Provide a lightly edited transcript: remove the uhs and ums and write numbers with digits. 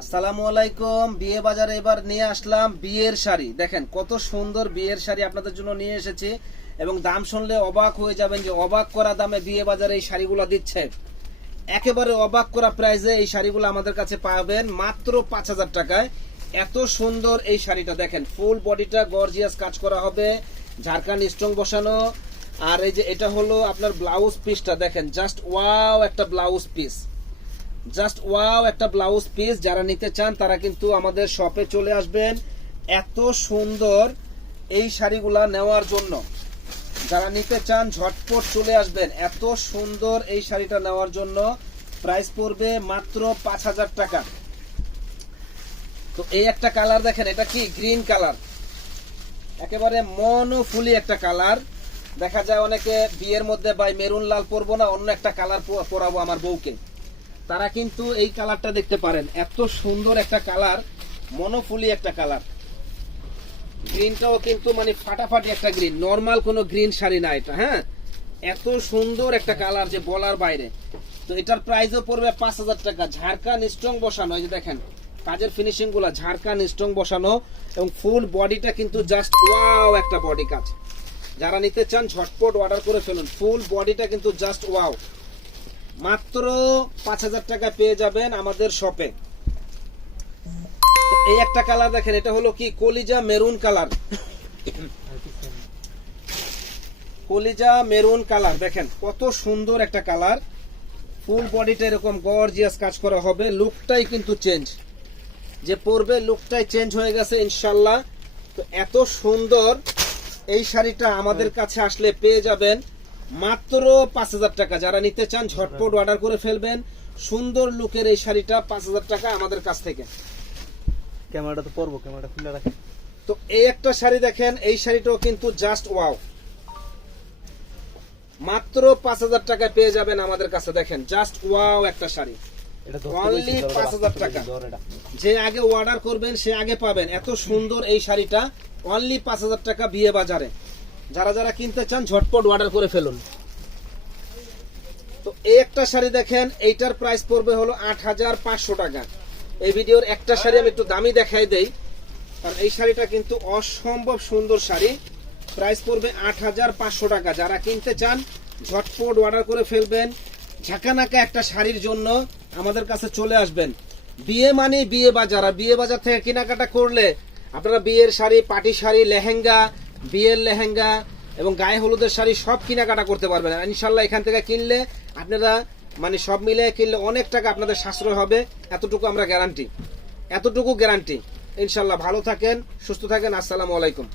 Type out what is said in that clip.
আসসালামু আলাইকুম। বিয়ে বাজারে এবার নিয়ে আসলাম বিয়ের শাড়ি। দেখেন কত সুন্দর বিয়ের শাড়ি আপনাদের জন্য নিয়ে এসেছি, এবং দাম শুনলে অবাক হয়ে যাবেন যে অবাক করা দামে বিয়ে বাজারে এই শাড়িগুলো দিচ্ছে। একেবারে অবাক করা প্রাইসে এই শাড়িগুলো আমাদের কাছে পাবেন মাত্র ৫,০০০ টাকায়। এত সুন্দর এই শাড়িটা দেখেন, ফুল বডিটা গর্জিয়াস কাজ করা হবে, ঝাড়খান স্টোন বসানো। আর এই যে এটা হলো আপনার ব্লাউজ পিসটা, দেখেন জাস্ট ওয়াও একটা ব্লাউজ পিস, জাস্ট ওয়াও একটা ব্লাউজ পিস। যারা নিতে চান তারা কিন্তু আমাদের শপে চলে আসবেন এত সুন্দর এই শাড়িগুলা নেওয়ার জন্য। যারা নিতে চান ঝটপট চলে আসবেন এত সুন্দর এই শাড়িটা নেওয়ার জন্য। প্রাইস পড়বে মাত্র ৫,০০০ টাকা। তো এই একটা কালার দেখেন, এটা কি গ্রিন কালার, একেবারে মনোফুলি একটা কালার। দেখা যায় অনেকে বিয়ের মধ্যে ভাই মেরুন লাল পরবো না, অন্য একটা কালার পরাবো আমার বউকে, তারা কিন্তু এই কালারটা দেখতে পারেন। এত সুন্দর একটা কালার, মনোফুলি একটা কালার। গ্রিনটাও কিন্তু মানে ফাটাফাটি একটা গ্রিন, নরমাল কোনো গ্রিন শাড়ি না এটা। হ্যাঁ, এত সুন্দর একটা কালার যে বলার বাইরে। তো এটার প্রাইসও পড়বে ৫,০০০ টাকা। ঝাড়খান স্টোন বসানো, এই যে দেখেন কাজের ফিনিশিং গুলা ঝাড়খান স্টোন বসানো, এবং ফুল বডিটা কিন্তু জাস্ট ওয়াও একটা বডি কাজ। যারা নিতে চান ঝটপট অর্ডার করে ফেলুন। ফুল বডিটা কিন্তু জাস্ট ওয়াও। মাত্র ৫,০০০ টাকা পেয়ে যাবেন আমাদের শপে। তো এই একটা কালার দেখেন, এটা হলো কি কলিজা মেরুন কালার, কলিজা মেরুন কালার। দেখেন কত সুন্দর একটা কালার, ফুল বডিটা এরকম গর্জিয়াস কাজ করা হবে। লুকটাই কিন্তু চেঞ্জ, যে পরবে লুকটাই চেঞ্জ হয়ে গেছে ইনশাল্লাহ। তো এত সুন্দর এই শাড়িটা আমাদের কাছে আসলে পেয়ে যাবেন মাত্র ৫,০০০ টাকা। যারা নিতে চান ঝটপট অর্ডার করে ফেলবেন। সুন্দর লুকের এই শাড়িটা ৫,০০০ টাকা আমাদের কাছ থেকে। ক্যামেরাটা তো পরবো, ক্যামেরাটা খুলে রাখেন। তো এই একটা শাড়ি দেখেন, এই শাড়িটাও কিন্তু জাস্ট ওয়াও, মাত্র ৫,০০০ টাকায় পেয়ে যাবেন আমাদের কাছে। দেখেন জাস্ট ওয়াও একটা শাড়ি, অনলি ৫,০০০ টাকা। যে আগে অর্ডার করবেন সে আগে পাবেন এত সুন্দর এই শাড়িটা, অনলি ৫,০০০ টাকা বিয়ে বাজারে। যারা যারা কিনতে চান ঝটপট অর্ডার করে ফেলুন। তো এই একটা শাড়ি দেখেন, এইটার প্রাইস পড়বে হলো ৮,৫০০ টাকা। এই ভিডিওর একটা শাড়ি আমি একটু দামি দেখাই দেই, কারণ এই শাড়িটা কিন্তু অসম্ভব সুন্দর শাড়ি। প্রাইস পড়বে ৮,৫০০ টাকা। যারা কিনতে চান ঝটপট অর্ডার করে ফেলবেন। ঝাঁকানাকা একটা শাড়ির জন্য আমাদের কাছে চলে আসবেন। বিয়ে মানে বিয়ে বাজার, আর বিয়ে বাজার থেকে কেনাকাটা করলে আপনারা বিয়ের শাড়ি, পাটি শাড়ি, লেহেঙ্গা, বিয়ের লেহেঙ্গা এবং গায়ে হলুদের শাড়ি সব কেনাকাটা করতে পারবেন। ইনশাল্লাহ এখান থেকে কিনলে আপনারা মানে সব মিলে কিনলে অনেক টাকা আপনাদের সাশ্রয় হবে, এতটুকু আমরা গ্যারান্টি, এতটুকু গ্যারান্টি। ইনশাল্লাহ ভালো থাকেন, সুস্থ থাকেন। আসসালামু আলাইকুম।